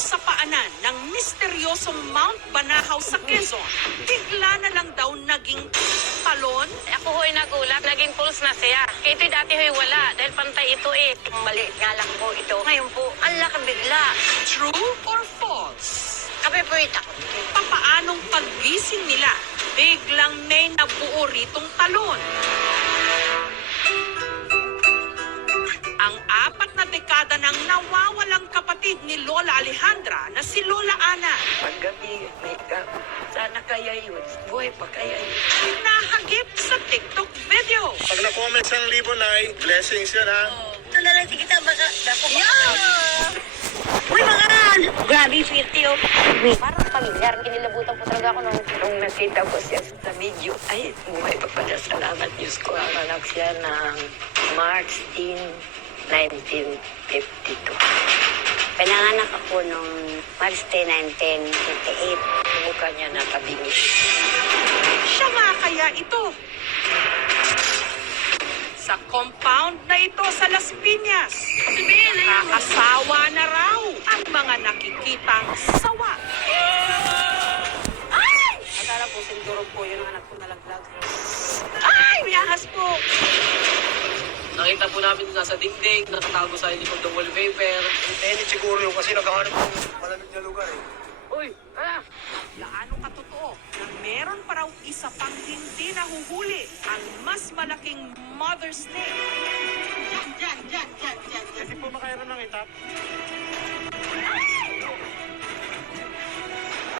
sa paanan ng misteryosong Mount Banahaw sa Quezon, bigla na lang daw naging talon. Ako ho'y nagulat, naging pulse na siya. Kaya ito'y dati ho'y wala, dahil pantay ito eh. Mali nga lang po ito. Ngayon po, ang laki bigla. True or false? Kami po ito. Papaanong paggising nila, biglang may nabuo ritong talon. Ang 4 na dekada ng nawawalang kapatid ni Lola Alejandra na si Lola Ana. Paggabi, may ka. Sana kaya yun. Buhay pa kaya yun. Nahagip sa TikTok video. Pag nakuha mo 1,000 na blessings yun ha. Ito na lang, sige kita, baka dako ba? Uy, mga! Grabe, swerte oh. Parang pamilyar, kinilabutan po talaga ako Nung nakita ko siya sa video, ay, buhay pa pala. Salamat, Diyos ko. Ang anak siya ng March 10, 1952. Pinanganak ako nung March 10, 1958. Mukha niya nakabingit. Siya nga kaya ito. Sa compound na ito sa Las Piñas, nakakasawa na raw ang mga nakikitang sawa. Akala po, sindurog po yun ang anak ko nalaglag. Ay, may ahas po. Nakita po namin nasa dingding, nakatago sa likod ng wallpaper. Tenit siguro yung kasi naghahanap ng malamig na lugar eh. Uy! Gaano katotoo na meron pa raw isa pang hindi nahuhuli ang mas malaking mother snake. Kasi po makairam ng itap.